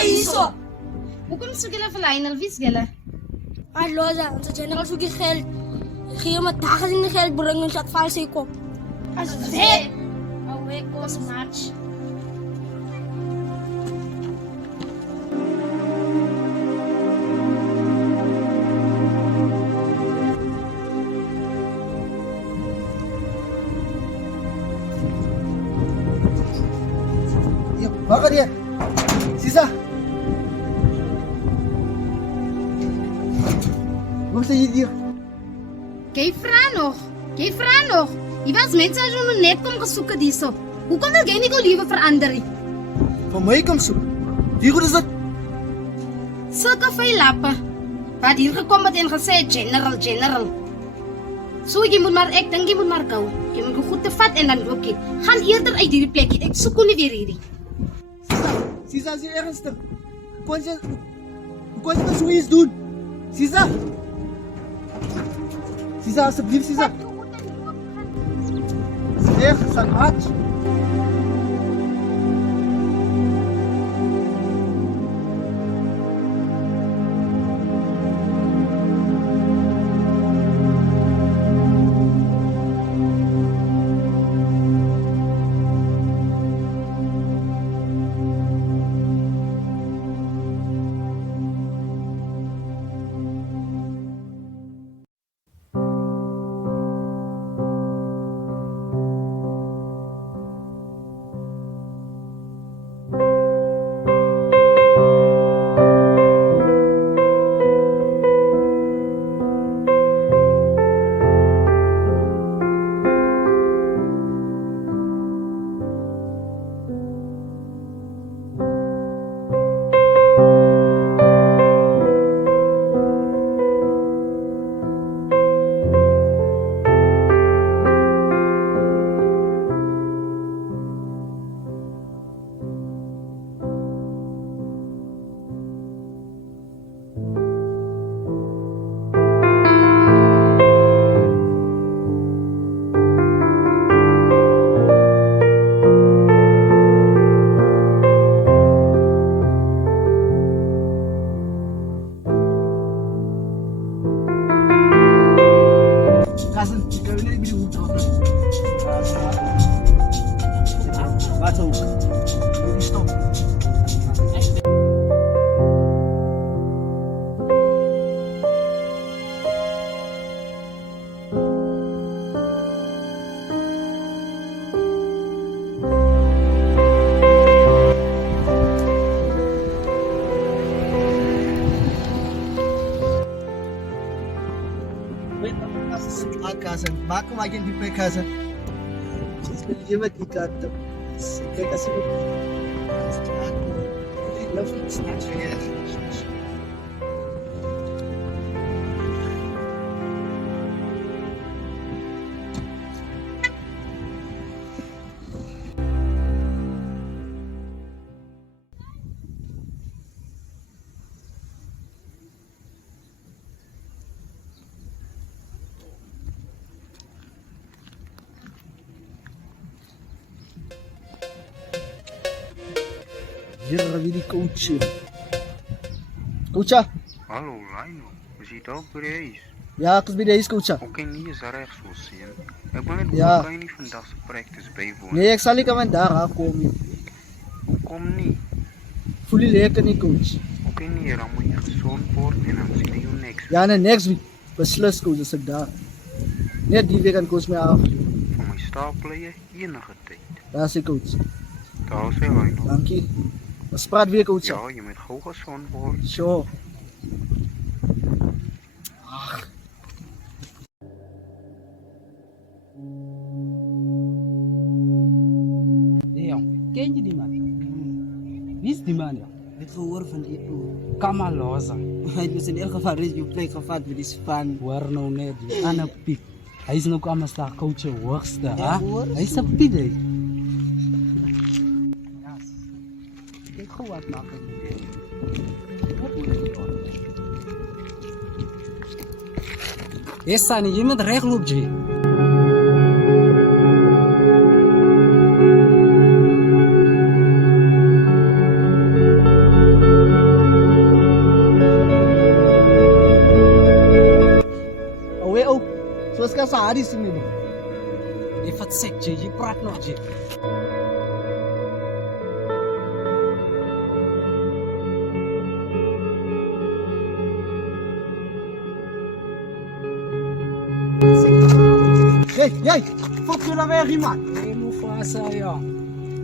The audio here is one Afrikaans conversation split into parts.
hierso. Hoekom soek julle vir Lionel? Wie is julle? Loza, onze general zoekt je geld. Geef me dagen in de geld brengen, zat vals in je kop. As dit 'n week kos match. Waar ga je? Sisa! Wat is hier? Jy vra nog. Jy was mense as jy net kom gesoek het hierso. Hoekom wil jy nie jou lewe verander nie? Van mij komt zo. Wie goed is dat? Sulke vuil lappe. Wat hier gekom het en gesê general. So jy moet maar, ek dink jy moet maar gou. Jy moet jou goed te vat en dan loop jy. Gaan eerder uit hierdie plek. Ek soek hom nie weer hierdie. Sisa is hier ernstig. Hoe kon je dat zoiets doen? Sisa! Sisa, alsjeblieft, Sisa. Zeg, Sanat. Wat ook. Jullie stop. Maak hem aja di casa. Dia mati kata. Kaya kasi love it's not fair. Hier weer die coach. Coach. Hallo Lionel, is jy dalk by die huis? Ja, ek is by die huis coach. Okay, nie is reg so seun. Ek wil net Ja. hoe kan jy nie vandag se practice bywoon? Nee, ek sal nie vandag aankom nie. Hoekom nie? Voel nie lekker nie coach. Okay nee, dan moet jy gesond word en dan sien ek jou next week. Ja, nee, next week. Beslis coach as ek daar. Net die week kan coach my af. Vir my stapel jy enige tyd. Daar sê coach. Daar sê Lionel. Dankie. Ons praat weer coach. Ja, jy moet gou gesond word. Sure. Leon, ken je die man? Wie is die man? Ja? Ik heb gehoord van die toe. Kamaloza. Hij is in elk geval is je plek gevat met die span. Hoor nou net, die Anna Piet. Hij is ook allemaal staan coach hoogste. Ja, hè? hoor. Hij is een Piet. Hè? Kijk goed wat maken. Yes, Sani, je moet recht lopen, G. Waar is die mee? Jy vat sek, Jay. Jy praat nog, Jay. Jy, fok jy nou weg hier, man. Hey, Mufasa, jong.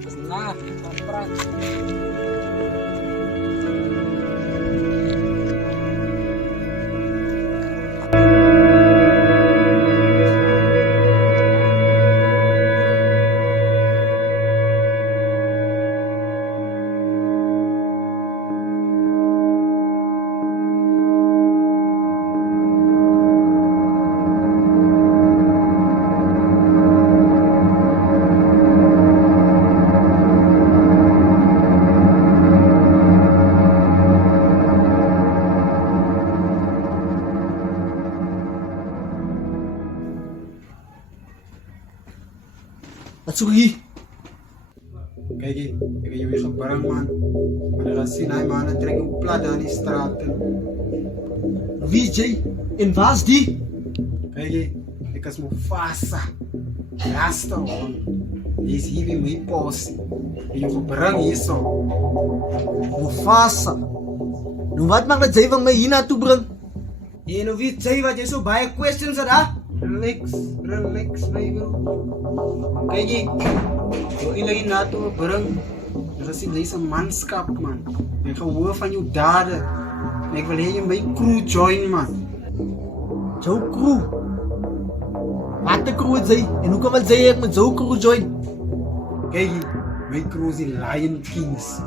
Dis na, van praat. Wat soek jy? Kijk hier, ik heb je weer gebarang man. Maar dat zien hij man, trek een plat aan die straten. Wie is jy? En waar is die? Kijk hier, ik is Mufasa. Rasta man. Die is hier weer mijn posse. En je gebarang hier zo. Mufasa. Nou wat mag dat jy van my hier naartoe bring? Jy nou weet jy wat jy so baie questions het, ha? Relax, my bro. Kyk jy, jou eindelijk naartoe bring. Dat is deze manskap man. Ik hoor van je daden. En ik wil je mijn crew join man. Jou crew? Wat de crew is jy? En hoe kan wel jy ek met jou crew join? Kijk hier, mijn crew is die Lion Kings.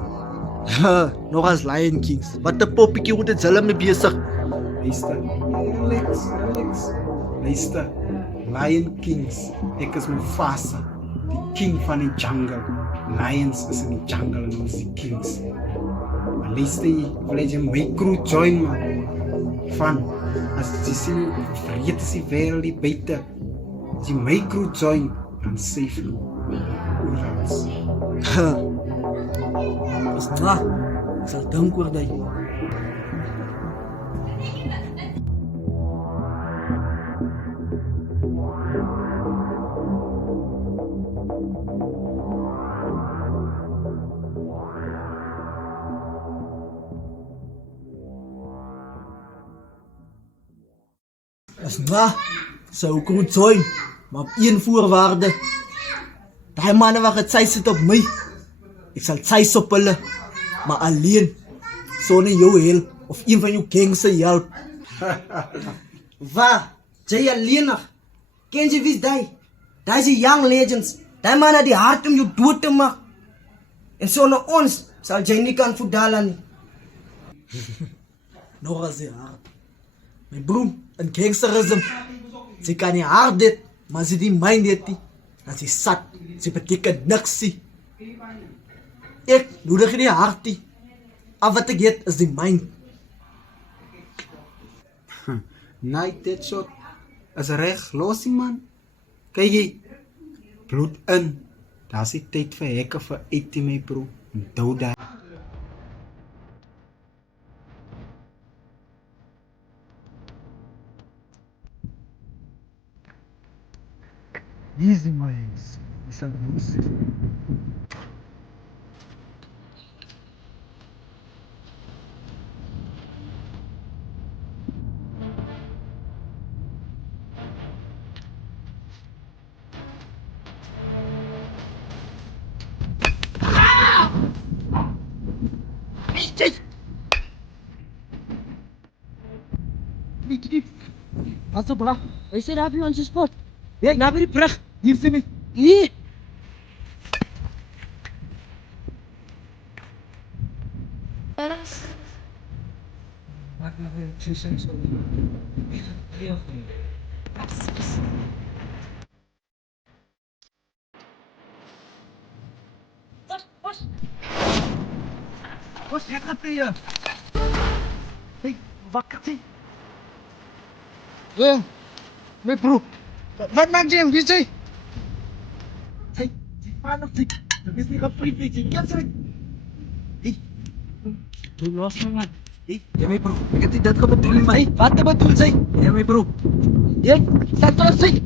Nog als Lion Kings. Wat de poppiekie moet het zelf mee bezig? Luister, relax. Luister, Lion Kings. Ik is Mufasa, die king van die jungle. Lions is in die jungle en ons die kings. Maar luister je, ik wil je mijn crew join man. Van, als je ziet, vergeet is die wereld die buiten. Als je mijn crew join, dan safe you. Oerals. Is na, ek sal dink oor die. Is na, sou kon join, maar op een voorwaarde. Daai manne wat getsy sit op my. Ek sal tsys op hulle, maar alleen, sonder jou help of een van jou gangs se help. Waar? Jy alleenig? Ken jy wie's die? Die is die Young Legends. Die man het die hart om jou dood te maak. En sonder ons sal jy nie kan voedala nie. Nog as die hart. My broer, in gangsterism, sy kan nie hard dit, maar sy die mind dit nie. En sy sat, sy beteken niks nie. Ek nodig nie hart nie. Al wat ek het is die mind. Night dit shot. Is reg, los die man. Kijk jy, bloed in. Daar is die tyd vir hekke vir uit my bro. Onthou dat. Easy, mas isso é música. Wat zo bra? Wij zijn daar bij onze spot. Kijk, naar die brug. Hier zie ik. Hier. Maak maar weer tussen zo. Heel goed. Wat gaat er hier? Hey, wakker zie. Hey, my bro. Wat maak jy? Wie is jy? Hey, die man op die. Dat is niet een vriend, weet je. Ken ze? Hey. Doe los my man. Ya may bro, ik tidak ka betul, Mai. Bata betul, say. Ya may bro. Ya, satu, say.